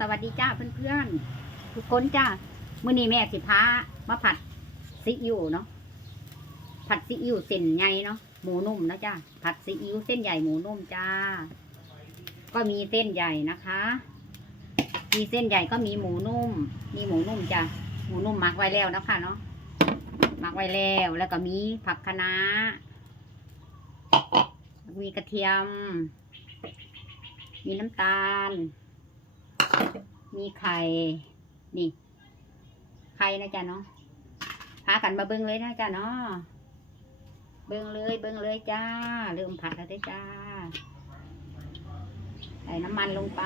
สวัสดีจ้าเพื่อนๆทุกคนจ้ามื้อนี้แม่สิพามาผัดซีอิ๊วเนาะผัดซีอิ๊วเส้นใหญ่เนาะหมูนุ่มนะจ้าผัดซีอิ๊วเส้นใหญ่หมูนุ่มจ้า ก็มีเส้นใหญ่นะคะ มีเส้นใหญ่ก็มีหมูนุ่ม มีหมูนุ่มจ้าหมูนุ่มหมักไว้แล้วนะคะเนาะหมักไว้แล้วแล้วก็มีผักคะน้ามีกระเทียม มีน้ำตาล มีไข่นี่ไข่นะจ๊ะเนาะพากันมาเบิ้งเลยนะจ๊ะเนาะเบิ้งเลย เบิ้งเลยจ้าเริ่มผัดแล้วเด้จ้าใส่น้ำมันลงไป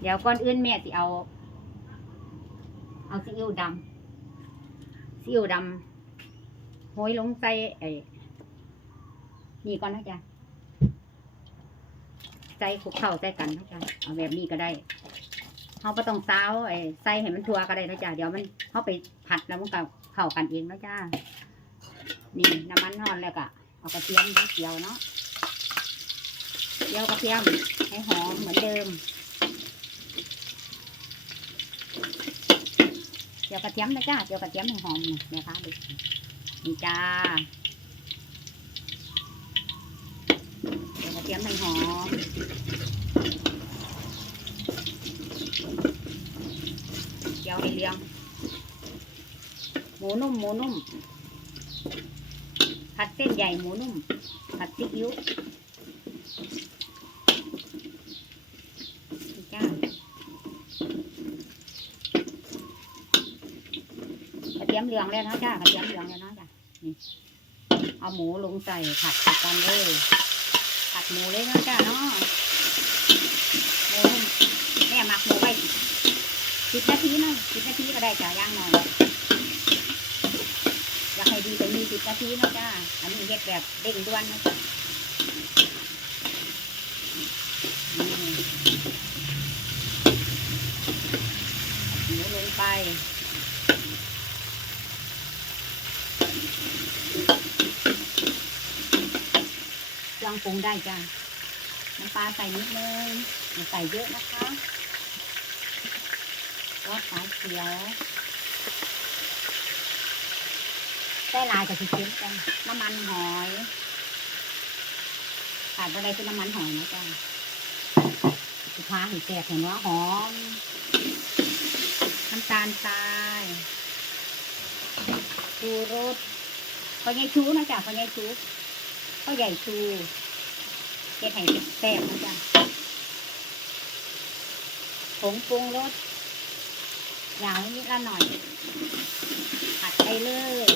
เดี๋ยวก่อนอื่นแม่สิเอา เอาซีอิ๊วดำซีอิ๊วดำโหยลงใส่ไอ้นี่ก่อนนะจ๊ะ ใส่คลุกเข้าใส่กันนะจ๊ะเอาแบบนี้ก็ได้เขาไ่ต้องซาวไอ้ใส่ให้มันทัวก็ได้นะจ๊ะเดี๋ยวมันเขาไปผัดแล้วมันก็เข้ากันเองนะจ๊ะนี่น้ำมันร้อนแล้วก็เอากระเทียมเจียวเนาะเจียวกระเทียมให้หอมเหมือนเดิมเจียวกระเทียมนะจ๊ะเจียวกระเทียมให้หอมนี่แม่คะดูนี่จ้า เทียมให้หอมเจียวให้เลี้ยง หมูนุ่มหมูนุ่ม ผัดเส้นใหญ่หมูนุ่ม ผัดซีอิ๊วนี่จ้าระเทียมเหลืองแล้วนะจ้ากระเทียมเหลืองแล้วนะจ้านี่เอาหมูลงใส่ผัดกันเลย ผัดหมูเลยนะจ้าเนาะหมูแม่หมักหมูไว้สิบนาทีนะสิบนาทีก็ได้จ้ะย่างหน่อยอยากให้ดีก็มีสิบนาทีนะจ้าอันนี้เฮ็ดแบบเด้งด่วนนะจ้ะหมูลงไป องปรุงได้จ้ะน้ำปลาใส่นิดนึงอย่าใส่เยอะนะคะรสสายเขียวได้ลายกับสีเขียวกันน้ำมันหอยขาดอะไรคือน้ำมันหอยนะจ๊ะสุดท้ายเห็นแตกเห็นว่าหอมน้ำตาลทรายชูรสพอใหญ่ชูนะจ๊ะพอใหญ่ชูพอใหญ่ชู เก็ดให้แซ่บนะจ๊ะผงปรุงรสอย่างนิดละหน่อย ผัดไปเลย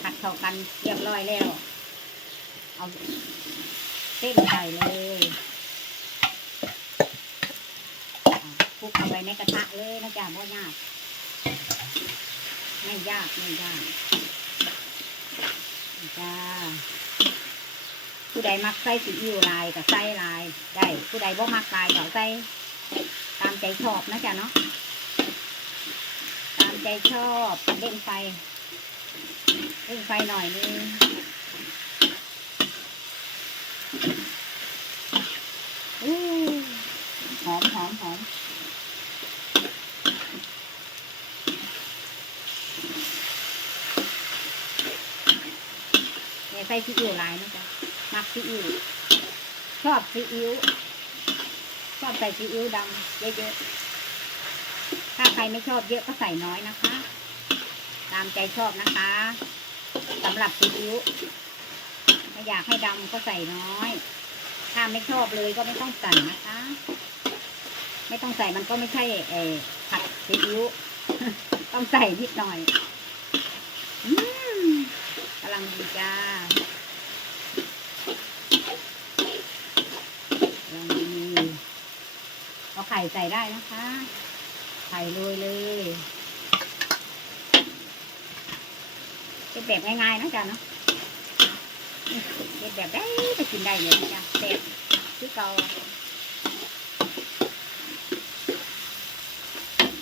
ผัดเข้ากันเรียบร้อยแล้ว เอาเส้นใส่เลยคลุกเอาไว้ในกระทะเลยนะจ๊ะไม่ยาก ไม่ยากไม่ยาก จ้า ผู้ใดมักใส่สีอิ่วลายกับใส่ลายได้ ผู้ใดบ่มักลายก็ใส่ตามใจชอบนะจ๊ะเนาะ ตามใจชอบเล่งไฟเล่งไฟหน่อยนึงอู้หอมหอมหอมเนี่ยใส่ซีอิ๊วหลายนะจ๊ะมักซีอิ๊วชอบซีอิ๊วชอบใส่ซีอิ๊วดำเยอะๆถ้าใครไม่ชอบเยอะก็ใส่น้อยนะคะ ตามใจชอบนะคะสำหรับซีอิ๊วไม่อยากให้ดำก็ใส่น้อย ถ้าไม่ชอบเลยก็ไม่ต้องใส่นะคะ ไม่ต้องใส่มันก็ไม่ใช่เออผัดซีอิ๊วต้องใส่นิดหน่อย อืมกำลังดีจ้า ลองดูเอาไข่ใส่ได้นะคะ ไข่โรยเลยเป็นแบบง่ายๆนะจ๊ะเนาะเป็นแบบได้ไปกินได้เลยนะจ๊ะแบบที่เก่า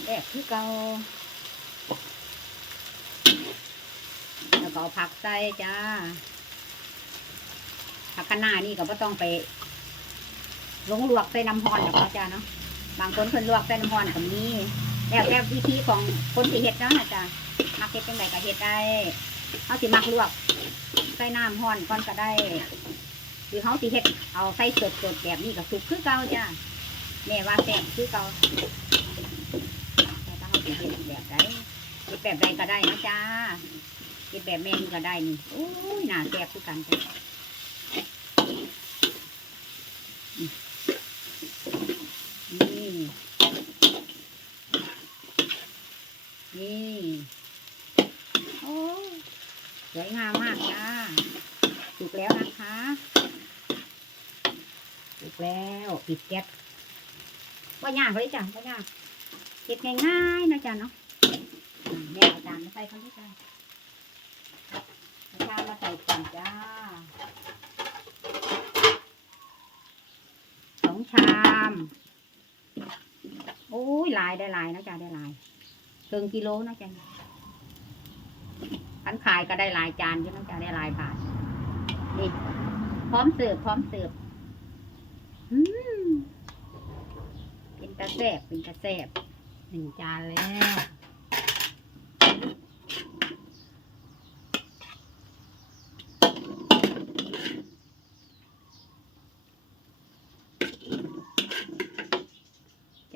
แบบที่เก่าแล้วก็ผักใส่จ้าผักคะน้านี่ก็บ่ต้องไปลงลวกใส่น้ำร้อนหรอกเนะจ้าเนาะ บางคนเพิ่นลวกใส่น้ำร้อนก็มีแล้วแต่วิธีของคนที่เฮ็ดเนาะจ้ามักเฮ็ดจังไดก็เฮ็ดได้เฮาสิมักลวกใส่น้ำร้อนก่อนก็ได้หรือเฮาสิเฮ็ดเอาใส่สดๆแบบนี้ก็สุกคือเก่าจ้าแม่ว่าแซ่บคือเก่าแต่ถ้าเฮาสิเฮ็ดแบบใดเฮ็ดแบบใดก็ได้นะจ้าเฮ็ดแบบแม่นี่ก็ได้นี่โอ้ยน่าแซ่บคือกันจ้ะ นี่ นี่ โอ้ส วยงามมากจ้าสุกแล้วนะคะสุกแล้วปิดแก๊สว่ายากเลยจ้ะว่ายากเก็บง่ายๆนะจ๊ะเนาะแม่อาจารย์มาใส่คนที่จ้าอาจารย์มาใส่ก่อนจ้าสองชามโอ้ยลายได้ลายนะจ๊ะได้ลายเกินกิโลนะจ๊ะ ขันขายก็ได้หลายจานยู่นจะได้หลายบาทนี่พร้อมเสิร์ฟพร้อมเสิร์ฟเป็นกระแซบเป็นกระแซบหนึ่งจานแล้ว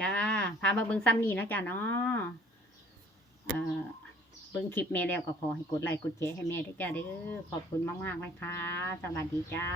จ้าพามาเบิ่งซ้ำนี่นะจ๊ะเนาะ เบิ้งคลิปแม่แล้วก็ขอให้กดไลค์กดแชร์ให้แม่ด้วยจ้าเด้อขอบคุณมากๆเลยค่ะ สวัสดีจ้า